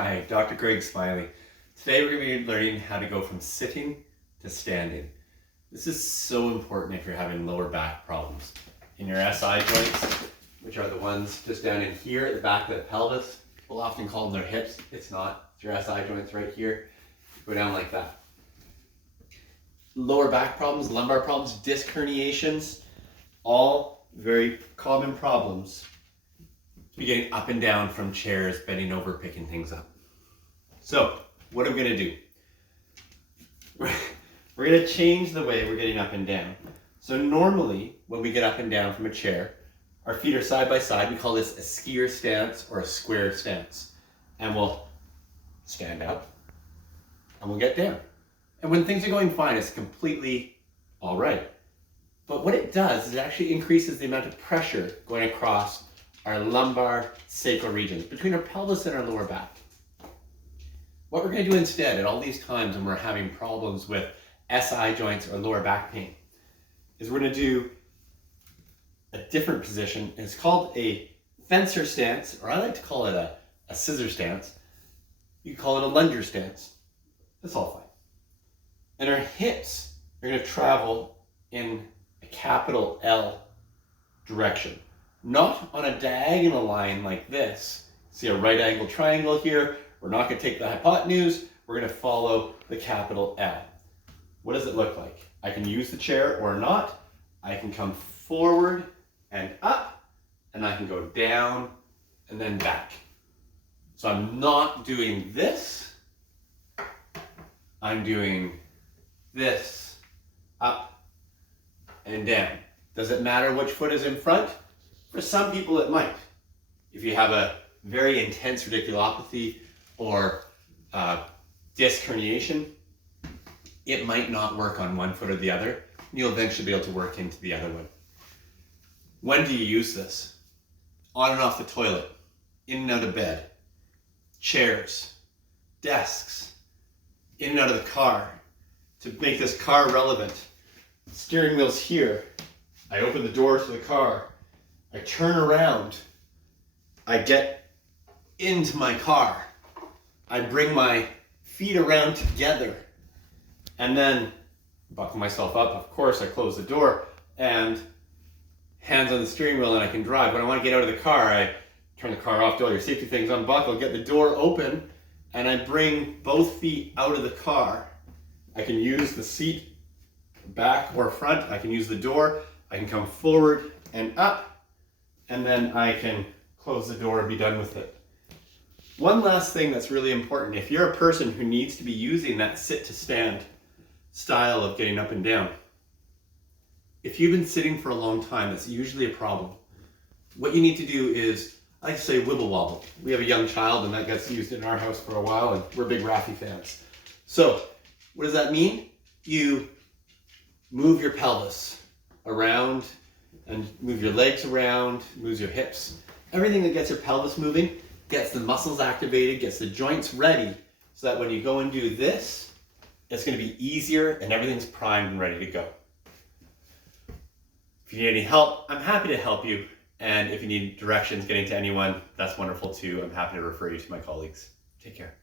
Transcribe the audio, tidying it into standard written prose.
Hi, Dr. Greg Smiley. Today we're going to be learning how to go from sitting to standing. This is so important if you're having lower back problems. In your SI joints, which are the ones just down in here at the back of the pelvis, we'll often call them their hips. It's not. It's your SI joints right here. Go down like that. Lower back problems, lumbar problems, disc herniations, all very common problems. Be getting up and down from chairs, bending over, picking things up. So, what are we going to do? We're going to change the way we're getting up and down. So normally, when we get up and down from a chair, our feet are side by side. We call this a skier stance or a square stance. And we'll stand up and we'll get down. And when things are going fine, it's completely all right. But what it does is it actually increases the amount of pressure going across our lumbar sacral regions, between our pelvis and our lower back. What we're going to do instead at all these times when we're having problems with SI joints or lower back pain is we're going to do a different position. It's called a fencer stance, or I like to call it a scissor stance. You can call it a lunger stance. That's all fine. And our hips are going to travel in a capital L direction. Not on a diagonal line like this. See a right angle triangle here. We're not going to take the hypotenuse. We're going to follow the capital L. What does it look like? I can use the chair or not. I can come forward and up, and I can go down and then back. So I'm not doing this. I'm doing this, up and down. Does it matter which foot is in front? For some people it might. If you have a very intense radiculopathy or disc herniation, it might not work on one foot or the other. You'll eventually be able to work into the other one. When do you use this? On and off the toilet, in and out of bed, chairs, desks, in and out of the car. To make this car relevant, steering wheel's here. I open the door to the car. I turn around, I get into my car, I bring my feet around together, and then buckle myself up. Of course, I close the door, and hands on the steering wheel, and I can drive. When I want to get out of the car, I turn the car off, do all your safety things, unbuckle, get the door open, and I bring both feet out of the car. I can use the seat back or front, I can use the door, I can come forward and up, and then I can close the door and be done with it. One last thing that's really important, if you're a person who needs to be using that sit to stand style of getting up and down, if you've been sitting for a long time, that's usually a problem. What you need to do is, I like to say wibble wobble. We have a young child and that gets used in our house for a while, and we're big Raffy fans. So, what does that mean? You move your pelvis around and move your legs around, moves your hips. Everything that gets your pelvis moving gets the muscles activated, gets the joints ready, so that when you go and do this, it's going to be easier and everything's primed and ready to go. If you need any help, I'm happy to help you. And if you need directions getting to anyone, that's wonderful too. I'm happy to refer you to my colleagues. Take care.